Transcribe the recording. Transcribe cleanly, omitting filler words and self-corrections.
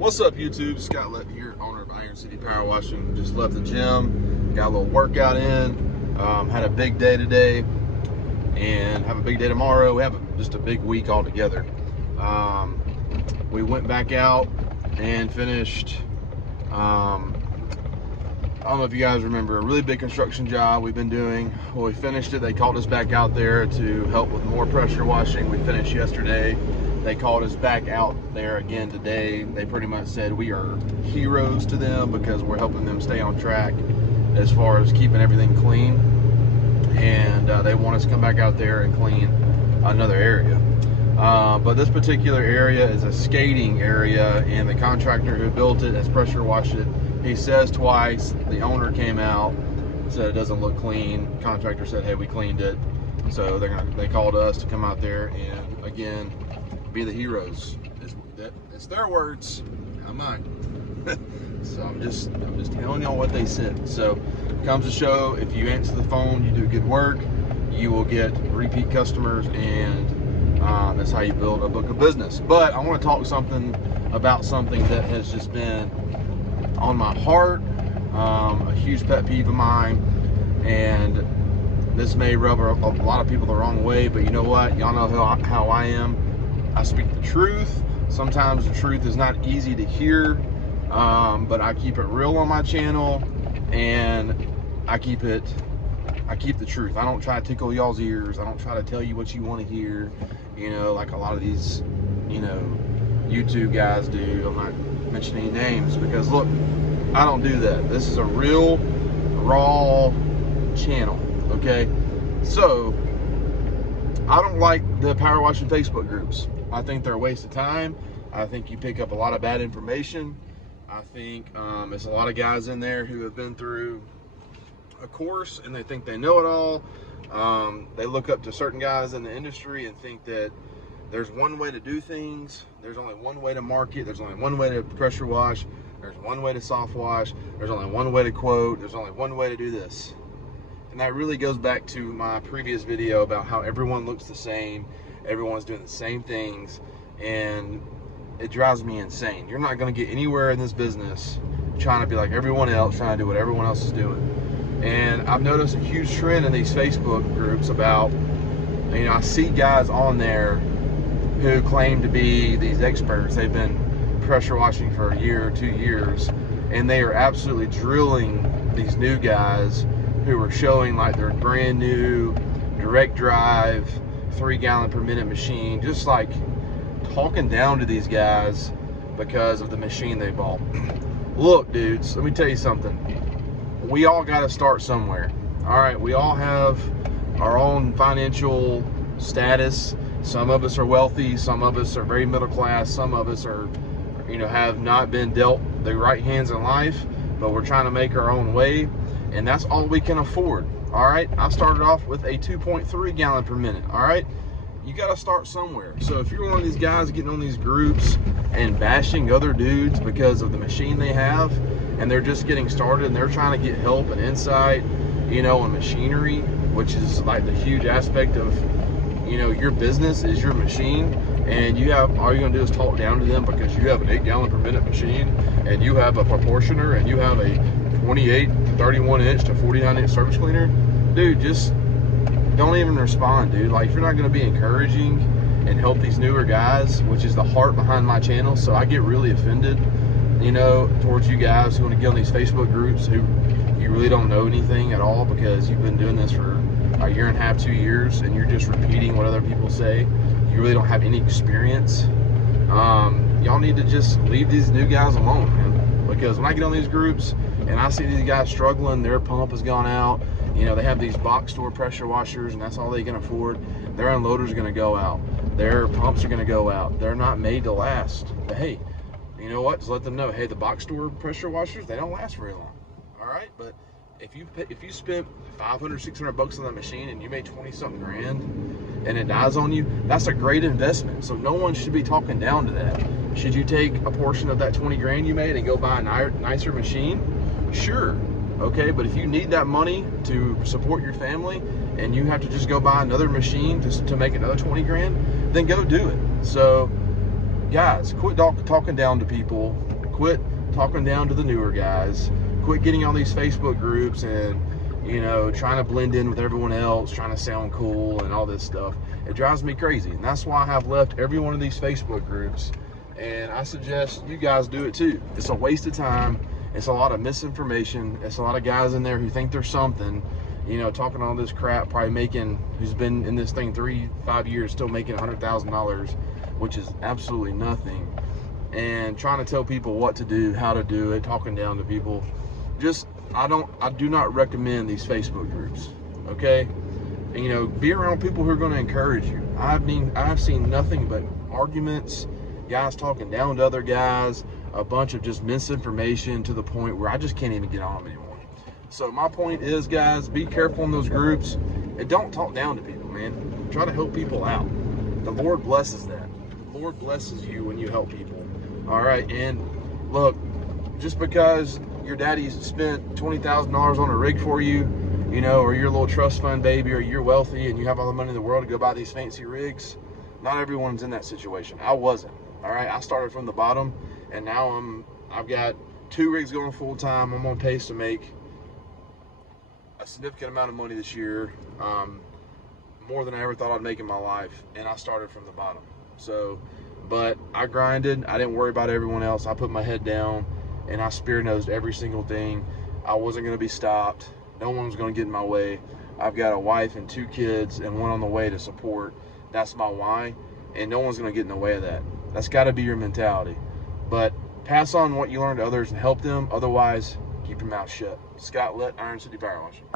What's up, YouTube? Scott Lett here, owner of Iron City Power Washing. Just left the gym, got a little workout in, had a big day today, and have a big day tomorrow. We have just a big week altogether. We went back out and finished, I don't know if you guys remember, a really big construction job we've been doing. Well, we finished it. They called us back out there to help with more pressure washing. We finished yesterday. They called us back out there again today. They pretty much said we are heroes to them because we're helping them stay on track as far as keeping everything clean. And they want us to come back out there and clean another area. But this particular area is a skating area, and the contractor who built it has pressure washed it. He says twice. The owner came out, said it doesn't look clean. Contractor said, hey, we cleaned it. So they called us to come out there and again be the heroes. It's their words, not mine. So I'm just telling y'all what they said. So comes to show, if you answer the phone, you do good work, you will get repeat customers, and that's how you build a book of business. But I want to talk about something that has just been on my heart, a huge pet peeve of mine, and this may rub a lot of people the wrong way, but you know what? Y'all know how I am. I speak the truth. Sometimes the truth is not easy to hear, but I keep it real on my channel, and I keep the truth. I don't try to tickle y'all's ears. I don't try to tell you what you want to hear, like a lot of these, YouTube guys do. I'm not mentioning any names because look, I don't do that. This is a real, raw channel, okay? So, I don't like the power washing Facebook groups. I think they're a waste of time. I think you pick up a lot of bad information. I think there's a lot of guys in there who have been through a course and they think they know it all. They look up to certain guys in the industry and think that there's one way to do things. There's only one way to market. There's only one way to pressure wash. There's one way to soft wash. There's only one way to quote. There's only one way to do this. And that really goes back to my previous video about how everyone looks the same. Everyone's doing the same things, and it drives me insane. You're not going to get anywhere in this business trying to be like everyone else, trying to do what everyone else is doing. And I've noticed a huge trend in these Facebook groups about, I see guys on there who claim to be these experts. They've been pressure washing for a year or 2 years, and they are absolutely drilling these new guys who are showing like their brand new direct drive 3 gallon per minute machine, just like talking down to these guys because of the machine they bought. Look, dudes, let me tell you something. We all got to start somewhere. All right, we all have our own financial status. Some of us are wealthy, some of us are very middle class, some of us are, have not been dealt the right hands in life, but we're trying to make our own way, and that's all we can afford. All right, I started off with a 2.3 gallon per minute. All right, you got to start somewhere. So if you're one of these guys getting on these groups and bashing other dudes because of the machine they have, and they're just getting started and they're trying to get help and insight, on machinery, which is like the huge aspect of, your business is your machine, and all you're gonna do is talk down to them because you have an 8 gallon per minute machine, and you have a proportioner, and you have a 28 to 31 inch to 49 inch surface cleaner. Dude, just don't even respond, dude. Like, if you're not going to be encouraging and help these newer guys, which is the heart behind my channel, so I get really offended, towards you guys who want to get on these Facebook groups who you really don't know anything at all because you've been doing this for a year and a half, 2 years, and you're just repeating what other people say. You really don't have any experience. Y'all need to just leave these new guys alone, man. Because when I get on these groups and I see these guys struggling, their pump has gone out, they have these box store pressure washers and that's all they can afford, their unloaders are going to go out, their pumps are going to go out, they're not made to last. But hey, you know what, just let them know, hey, the box store pressure washers, they don't last very long. All right, but if you spent 500, 600 bucks on that machine and you made 20 something grand and it dies on you, that's a great investment. So no one should be talking down to that. Should you take a portion of that 20 grand you made and go buy a nicer machine? Sure, okay, but if you need that money to support your family and you have to just go buy another machine just to make another 20 grand, then go do it. So guys, quit talking down to people quit talking down to the newer guys. Quit getting on these Facebook groups and, you know, trying to blend in with everyone else, trying to sound cool and all this stuff. It drives me crazy. And that's why I have left every one of these Facebook groups. And I suggest you guys do it too. It's a waste of time. It's a lot of misinformation. It's a lot of guys in there who think they're something, you know, talking all this crap, probably making, who's been in this thing 3-5 years, still making $100,000, which is absolutely nothing. And trying to tell people what to do, how to do it, talking down to people. Just, I do not recommend these Facebook groups, okay? And, you know, be around people who are going to encourage you. I've seen nothing but arguments, guys talking down to other guys, a bunch of just misinformation to the point where I just can't even get on them anymore. So my point is, guys, be careful in those groups and don't talk down to people, man. Try to help people out. The Lord blesses that. The Lord blesses you when you help people. All right, and look, just because your daddy spent $20,000 on a rig for you, you know, or you're a little trust fund baby, or you're wealthy and you have all the money in the world to go buy these fancy rigs, not everyone's in that situation. I wasn't. All right, I started from the bottom, and now I've got 2 rigs going full time. I'm on pace to make a significant amount of money this year, more than I ever thought I'd make in my life, and I started from the bottom. So, but I grinded. I didn't worry about everyone else. I put my head down and I spear-nosed every single thing. I wasn't going to be stopped. No one was going to get in my way. I've got a wife and 2 kids and one on the way to support. That's my why, and no one's going to get in the way of that. That's got to be your mentality. But pass on what you learned to others and help them. Otherwise, keep your mouth shut. Scott Lett, Iron City Power Washing.